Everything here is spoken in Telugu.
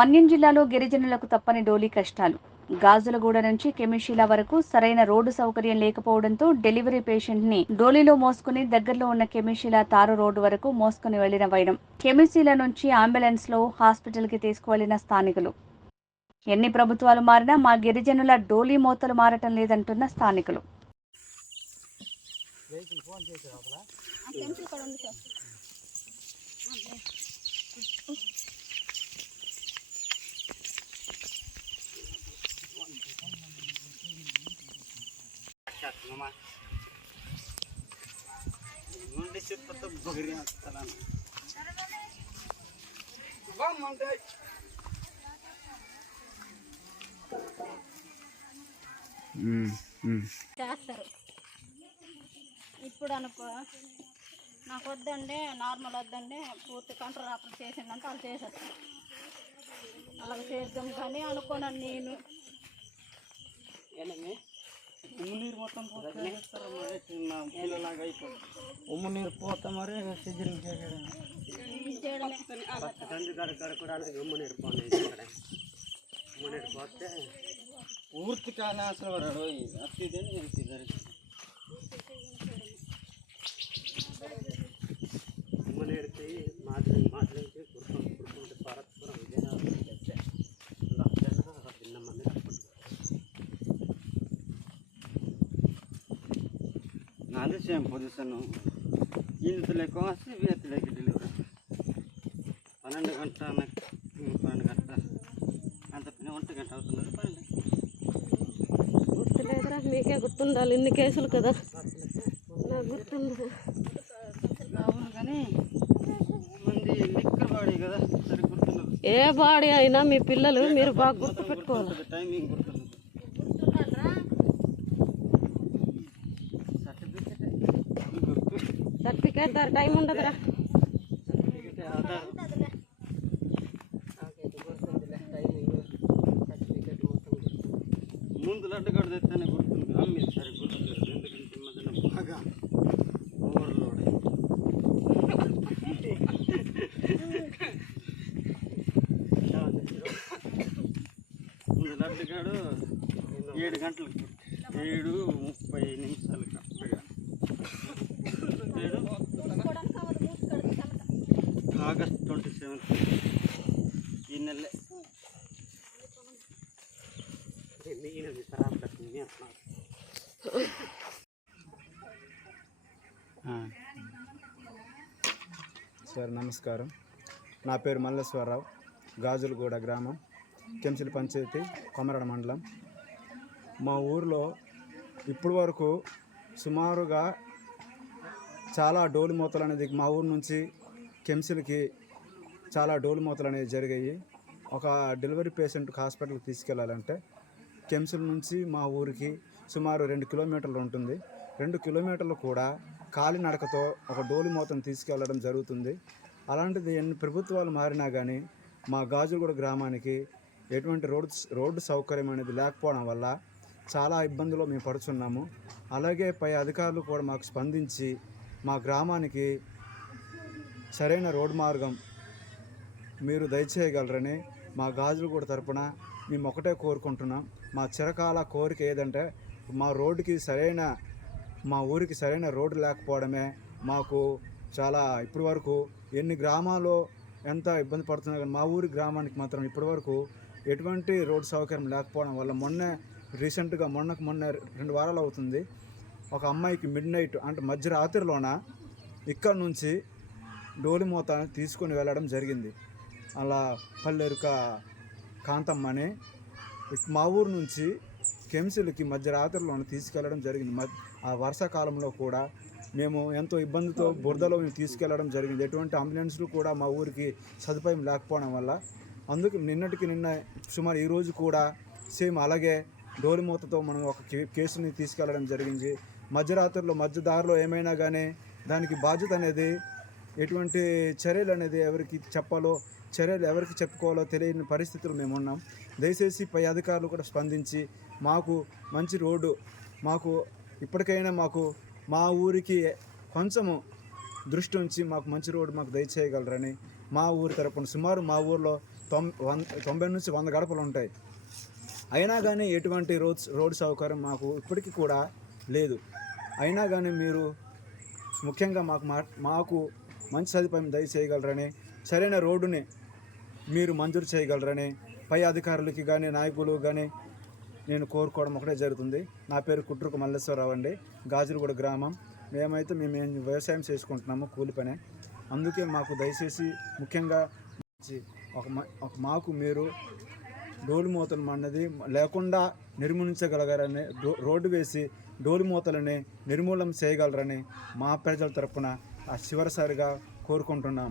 మన్యం జిల్లాలో గిరిజనులకు తప్పని డోలీ కష్టాలు. గాజులగూడ నుంచి కెమిషిలా వరకు సరైన రోడ్డు సౌకర్యం లేకపోవడంతో డెలివరీ పేషెంట్ని డోలీలో మోసుకుని దగ్గరలో ఉన్న కెమిషిలా తారు రోడ్డు వరకు మోసుకుని వెళ్ళిన వైనం కెమిషిలా నుంచి అంబులెన్స్లో హాస్పిటల్కి తీసుకువెళ్ళిన స్థానికులు. ఎన్ని ప్రభుత్వాలు మారినా మా గిరిజనుల డోలీ మోతలు మారటం లేదంటున్న స్థానికులు. చేస్తారు ఇప్పుడు అనుకో నాకు వద్దండి నార్మల్ వద్దండి పూర్తి కంట్రోల్ అప్పుడు చేసిందంటే వాళ్ళు చేసేస్తారు. అలాగ చేద్దాం కానీ అనుకోనండి నేను. উমনির মতন উমনির পথ আমার সেদিন উমনির পথ উমনির পথ পূর্তি কাজ ಆಸೆ ಬರೋದು ಅಷ್ಟಿದೆ ಅಂತಿದ್ದಾರೆ సిజరింగ్ నాది సేమ్ పొజిషన్ ఇందులోకి వస్తే వేతులకి డెలివరీ పన్నెండు గంట పన్నెండు గంట అంత పని ఒంటి గంట అవుతున్నారు పన్నెండు గుర్తులేదురా మీకే గుర్తుండాలి ఇన్ని కేసులు కదా. నాకు గుర్తుంది అవును కానీ మంది లిక్కర్ బాడీ కదా సరి గుర్తున్నారు ఏ బాడీ అయినా మీ పిల్లలు మీరు బాగా గుర్తు పెట్టుకోవాలి. టైమింగ్ గుర్తున్నారు సర్టిఫికెట్ గుర్తు సర్టిఫికేట్ టైం ఉండదురా. ముందు లడ్డు కడ తెస్తేనే గుర్తుంది. అమ్మి సరే గుర్తుంది ఎందుకంటే మధ్యన బాగా ఓవర్లోడ్ ముందు లడ్డు కాడు ఏడు గంటలకు ఏడు ముప్పై నిమిషాలు కరెక్ట్గా. ఏడు ఆగస్ట్ ట్వంటీ సెవెంత్ ఈ నెలే. సార్ నమస్కారం. నా పేరు మల్లేశ్వరరావు. గాజులగూడ గ్రామం కెంచిలి పంచాయతీ కొమరడ మండలం. మా ఊర్లో ఇప్పటి వరకు సుమారుగా చాలా డోలు మూతలు అనేది మా ఊరు నుంచి కెమ్సిల్కి చాలా డోలు మూతలు అనేవి జరిగాయి. ఒక డెలివరీ పేషెంట్కి హాస్పిటల్కి తీసుకెళ్ళాలంటే కెమ్సిల్ నుంచి మా ఊరికి సుమారు రెండు కిలోమీటర్లు ఉంటుంది. రెండు కిలోమీటర్లు కూడా కాలినడకతో ఒక డోలు మూతను తీసుకెళ్ళడం జరుగుతుంది. అలాంటిది ఎన్ని ప్రభుత్వాలు మారినా కానీ మా గాజుగూడ గ్రామానికి ఎటువంటి రోడ్డు రోడ్డు సౌకర్యం అనేది లేకపోవడం వల్ల చాలా ఇబ్బందులు మేము పడుచున్నాము. అలాగే పై అధికారులు కూడా మాకు స్పందించి మా గ్రామానికి సరైన రోడ్డు మార్గం మీరు దయచేయగలరని మా గాజులగూడ తరపున మేము ఒకటే కోరుకుంటున్నాం. మా చిరకాల కోరిక ఏదంటే మా రోడ్డుకి సరైన మా ఊరికి సరైన రోడ్డు లేకపోవడమే. మాకు చాలా ఇప్పటి వరకు ఎన్ని గ్రామాల్లో ఎంత ఇబ్బంది పడుతున్నా కానీ మా ఊరి గ్రామానికి మాత్రం ఇప్పటి వరకు ఎటువంటి రోడ్డు సౌకర్యం లేకపోవడం వల్ల మొన్నే రీసెంట్గా మొన్నకు మొన్న రెండు వారాలు అవుతుంది. ఒక అమ్మాయికి మిడ్ నైట్ అంటే మధ్యరాత్రిలోన ఇక్కడ నుంచి డోలిమూత తీసుకొని వెళ్ళడం జరిగింది. అలా పల్లెరుక కాంతమ్మని మా ఊరు నుంచి కెమ్సిల్కి మధ్యరాత్రిలో తీసుకెళ్ళడం జరిగింది. ఆ వర్షాకాలంలో కూడా మేము ఎంతో ఇబ్బందితో బురదలో మేము తీసుకెళ్ళడం జరిగింది. ఎటువంటి అంబులెన్స్లు కూడా మా ఊరికి సదుపాయం లేకపోవడం వల్ల అందుకు నిన్నటికి నిన్న సుమారు ఈరోజు కూడా సేమ్ అలాగే డోలిమూతతో మనం ఒక కేసుని తీసుకెళ్ళడం జరిగింది. మధ్యరాత్రిలో మధ్య దారిలో ఏమైనా కానీ దానికి బాధ్యత అనేది ఎటువంటి చర్యలు అనేది ఎవరికి చెప్పాలో చర్యలు ఎవరికి చెప్పుకోవాలో తెలియని పరిస్థితులు మేము ఉన్నాం. దయచేసి పై అధికారులు కూడా స్పందించి మాకు మంచి రోడ్డు మాకు ఇప్పటికైనా మాకు మా ఊరికి కొంచెము దృష్టి ఉంచి మాకు మంచి రోడ్డు మాకు దయచేయగలరని మా ఊరి తరపున సుమారు మా ఊర్లో తొం వంద తొంభై నుంచి వంద గడపలు ఉంటాయి. అయినా కానీ ఎటువంటి రోడ్స్ రోడ్ సౌకర్యం మాకు ఇప్పటికీ కూడా లేదు. అయినా కానీ మీరు ముఖ్యంగా మాకు మా మాకు మంచి సదుపాయం దయచేయగలరని సరైన రోడ్డుని మీరు మంజూరు చేయగలరని పై అధికారులకి కానీ నాయకులు కానీ నేను కోరుకోవడం ఒకటే జరుగుతుంది. నా పేరు కుట్రుకు మల్లేశ్వరరావు అండి. గాజులగూడ గ్రామం. మేమైతే మేము వ్యవసాయం చేసుకుంటున్నాము కూలి పని. అందుకే మాకు దయచేసి ముఖ్యంగా ఒక ఒక మాకు మీరు డోలు మూతలు అన్నది లేకుండా నిర్మూలించగలగారని రోడ్డు వేసి డోలు మూతలని నిర్మూలన చేయగలరని మా ప్రజల తరపున ఆ చివరిసారిగా కోరుకుంటున్నాం.